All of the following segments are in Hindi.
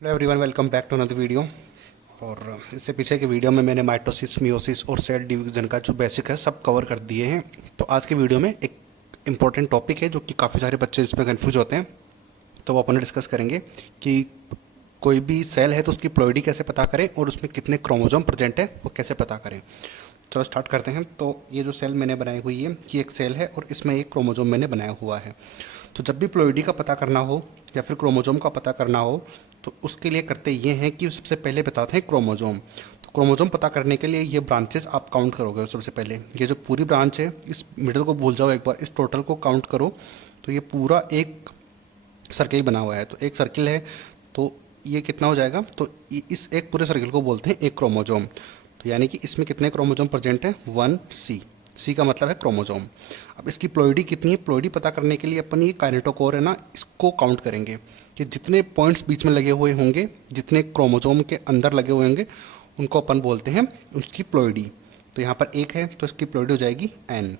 Hello everyone, welcome back to another video. और इससे पीछे के वीडियो में मैंने माइटोसिस, मियोसिस और सेल डिवीजन का जो बेसिक है सब कवर कर दिए हैं। तो आज के वीडियो में एक इम्पॉर्टेंट टॉपिक है जो कि काफ़ी सारे बच्चे इसमें कंफ्यूज होते हैं, तो वो अपन डिस्कस करेंगे कि कोई भी सेल है तो उसकी प्लॉइडी कैसे पता करें और उसमें कितने क्रोमोसोम प्रेजेंट है वो कैसे पता करें। चलो स्टार्ट करते हैं। तो ये जो सेल मैंने बनाई हुई है कि एक सेल है और इसमें एक क्रोमोसोम मैंने बनाया हुआ है। तो जब भी प्लॉइडी का पता करना हो या फिर क्रोमोसोम का पता करना हो तो उसके लिए करते ये हैं कि सबसे पहले बताते हैं क्रोमोसोम। तो क्रोमोसोम पता करने के लिए ये ब्रांचेस आप काउंट करोगे। सबसे पहले ये जो पूरी ब्रांच है, इस मिडल को भूल जाओ एक बार, इस टोटल को काउंट करो। तो ये पूरा एक सर्किल बना हुआ है। तो एक सर्किल है तो ये कितना हो जाएगा, तो इस एक पूरे सर्किल को बोलते हैं एक क्रोमोसोम। तो यानी कि इसमें कितने क्रोमोसोम प्रेजेंट हैं, 1C। सी का मतलब है क्रोमोसोम। अब इसकी प्लॉइडी कितनी है, प्लॉइडी पता करने के लिए अपन ये काइनेटोकोर है ना, इसको काउंट करेंगे कि जितने पॉइंट्स बीच में लगे हुए होंगे, जितने क्रोमोसोम के अंदर लगे हुए होंगे, उनको अपन बोलते हैं उसकी प्लॉइडी। तो यहाँ पर एक है तो इसकी प्लॉइडी हो जाएगी N।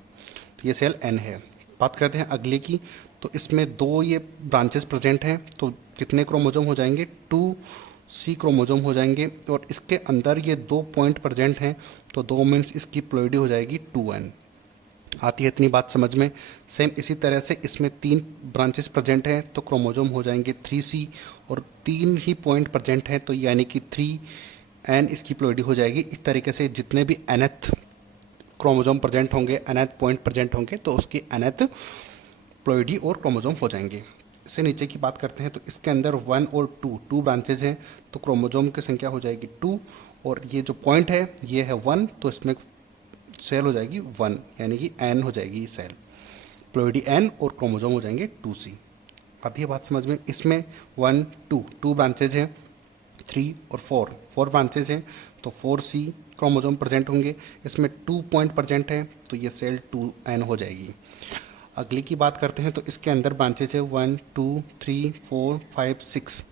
तो ये सेल N है। बात करते हैं अगले की। तो इसमें दो ये ब्रांचेस प्रेजेंट हैं, तो कितने क्रोमोसोम हो जाएंगे, 2C क्रोमोसोम हो जाएंगे। और इसके अंदर ये दो पॉइंट प्रेजेंट हैं, तो दो मीन्स इसकी प्लॉइडी हो जाएगी 2N। आती है इतनी बात समझ में। सेम इसी तरह से इसमें तीन ब्रांचेस प्रेजेंट हैं तो क्रोमोसोम हो जाएंगे 3C, और तीन ही पॉइंट प्रेजेंट हैं तो यानी कि 3N इसकी प्लॉइडी हो जाएगी। इस तरीके से जितने भी nth क्रोमोसोम प्रेजेंट होंगे, nth पॉइंट प्रेजेंट होंगे, तो उसकी nth प्लॉइडी और क्रोमोसोम हो जाएंगे। इससे नीचे की बात करते हैं तो इसके अंदर 1 और 2 ब्रांचेज हैं, तो क्रोमोसोम की संख्या हो जाएगी 2, और ये जो पॉइंट है ये है 1, तो इसमें सेल हो जाएगी 1, यानी कि N हो जाएगी सेल। प्लॉइडी N और क्रोमोसोम हो जाएंगे 2C। आती है बात समझ में। इसमें 1 2 ब्रांचेज हैं, 3 और 4 ब्रांचेज हैं, तो 4C क्रोमोसोम प्रेजेंट होंगे। इसमें 2 पॉइंट प्रेजेंट है तो ये सेल 2N हो जाएगी। अगली की बात करते हैं तो इसके अंदर ब्रांचेज है 1 2 3 4 5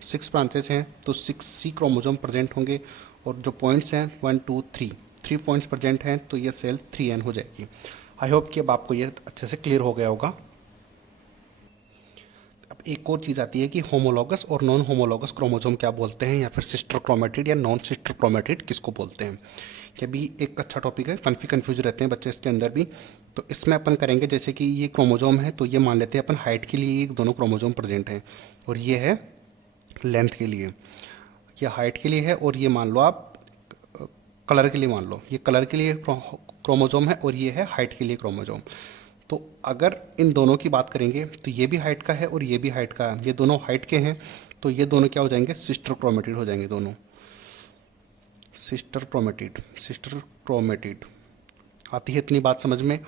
6 ब्रांचेज हैं, तो 6C क्रोमोसोम प्रेजेंट होंगे। और जो पॉइंट्स हैं 1 2 3 पॉइंट्स प्रेजेंट हैं, तो ये सेल 3N हो जाएगी। आई होप कि अब आपको ये अच्छे से क्लियर हो गया होगा। अब एक और चीज़ आती है कि होमोलॉगस और नॉन होमोलॉगस क्रोमोसोम क्या बोलते हैं, या फिर सिस्टर क्रोमेटिड या नॉन सिस्टर क्रोमेटिड किसको बोलते हैं। ये भी एक अच्छा टॉपिक है, काफ़ी कन्फ्यूज रहते हैं बच्चे इसके अंदर भी। तो इसमें अपन करेंगे जैसे कि ये क्रोमोसोम है, तो ये मान लेते हैं अपन हाइट के लिए ये दोनों क्रोमोसोम प्रेजेंट हैं, और ये है लेंथ के लिए। ये हाइट के लिए है, और ये मान लो आप कलर के लिए मान लो, ये कलर के लिए क्रोमोसोम है और ये है हाइट के लिए क्रोमोसोम। तो अगर इन दोनों की बात करेंगे तो ये भी हाइट का है और ये भी हाइट का है, ये दोनों हाइट के हैं, तो ये दोनों क्या हो जाएंगे, सिस्टर क्रोमेटिड हो जाएंगे दोनों। सिस्टर क्रोमेटिड आती है इतनी बात समझ में।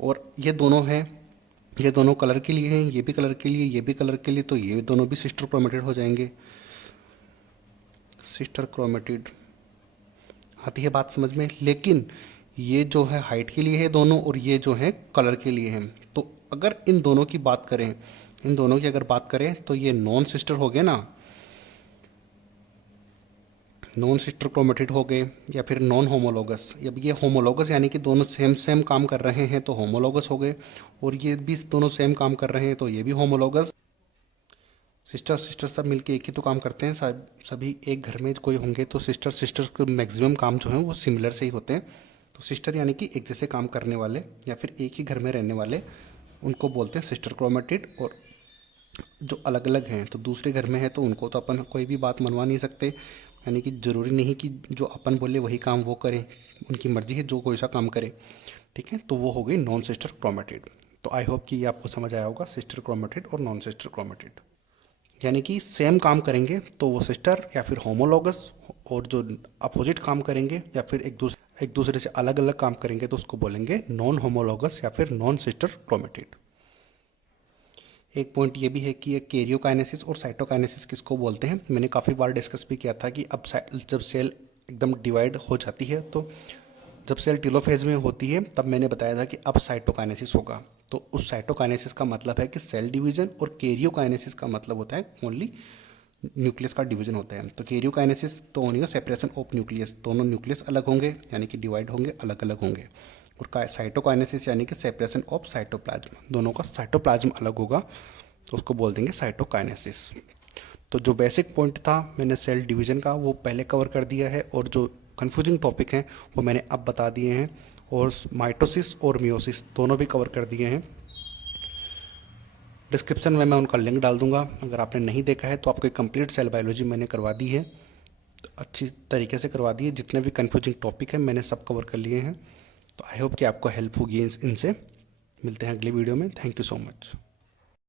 और ये दोनों हैं, ये दोनों कलर के लिए हैं, ये भी कलर के लिए, ये भी कलर के लिए, तो ये दोनों भी सिस्टर क्रोमेटिड हो जाएंगे। सिस्टर क्रोमेटिड आती है बात समझ में। लेकिन ये जो है हाइट के लिए है दोनों, और ये जो है कलर के लिए हैं। तो अगर इन दोनों की बात करें, इन दोनों की अगर बात करें तो ये नॉन सिस्टर हो गए ना, नॉन सिस्टर क्रोमेटिड हो गए, या फिर नॉन होमोलोगस। अब ये होमोलोगस यानी कि दोनों सेम काम कर रहे हैं तो होमोलोगस हो गए, और ये भी दोनों सेम काम कर रहे हैं तो ये भी होमोलोगस। सिस्टर सब मिलके एक ही तो काम करते हैं, सभी एक घर में कोई होंगे तो सिस्टर के मैक्सिमम काम जो हैं वो सिमिलर से ही होते हैं। तो सिस्टर यानी कि एक जैसे काम करने वाले या फिर एक ही घर में रहने वाले, उनको बोलते हैं सिस्टर क्रोमेटिड। और जो अलग अलग हैं तो दूसरे घर में है तो उनको तो अपन कोई भी बात मनवा नहीं सकते, यानी कि ज़रूरी नहीं कि जो अपन बोले वही काम वो करें, उनकी मर्जी है जो कोई सा काम करे। ठीक है, तो वो हो गई नॉन सिस्टर क्रोमेटिड। तो आई होप कि ये आपको समझ आया होगा, सिस्टर क्रोमेटिड और नॉन सिस्टर क्रोमेटिड। यानी कि सेम काम करेंगे तो वो सिस्टर या फिर होमोलॉगस, और जो अपोजिट काम करेंगे या फिर एक दूसरे से अलग अलग काम करेंगे तो उसको बोलेंगे नॉन होमोलॉगस या फिर नॉन सिस्टर क्रोमेटिड। एक पॉइंट ये भी है कि ये कैरियोकाइनेसिस और साइटोकाइनेसिस किसको बोलते हैं, मैंने काफ़ी बार डिस्कस भी किया था कि अब जब सेल एकदम डिवाइड हो जाती है, तो जब सेल टेलोफेज में होती है तब मैंने बताया था कि अब साइटोकाइनेसिस होगा। तो उस साइटोकाइनेसिस का मतलब है कि सेल डिवीजन, और कैरियोकाइनेसिस का मतलब होता है ओनली न्यूक्लियस का डिवीजन होता है। तो कैरियोकाइनेसिस तो होनी है सेपरेशन ऑफ न्यूक्लियस, दोनों न्यूक्लियस अलग होंगे यानी कि डिवाइड होंगे, अलग अलग होंगे। और साइटोकाइनेसिस यानी कि सेपरेशन ऑफ साइटोप्लाज्म, दोनों का साइटोप्लाज्म अलग होगा, तो उसको बोल देंगे साइटोकाइनेसिस। तो जो बेसिक पॉइंट था मैंने सेल डिवीज़न का वो पहले कवर कर दिया है, और जो कन्फ्यूजिंग टॉपिक हैं वो मैंने अब बता दिए हैं, और माइटोसिस और मियोसिस दोनों भी कवर कर दिए हैं। डिस्क्रिप्शन में मैं उनका लिंक डाल दूंगा, अगर आपने नहीं देखा है तो आपको कंप्लीट सेल बायोलॉजी मैंने करवा दी है, तो अच्छी तरीके से करवा दी है। जितने भी कन्फ्यूजिंग टॉपिक हैं मैंने सब कवर कर लिए हैं। तो आई होप कि आपको हेल्प होगी इनसे। मिलते हैं अगली वीडियो में। Thank you so much.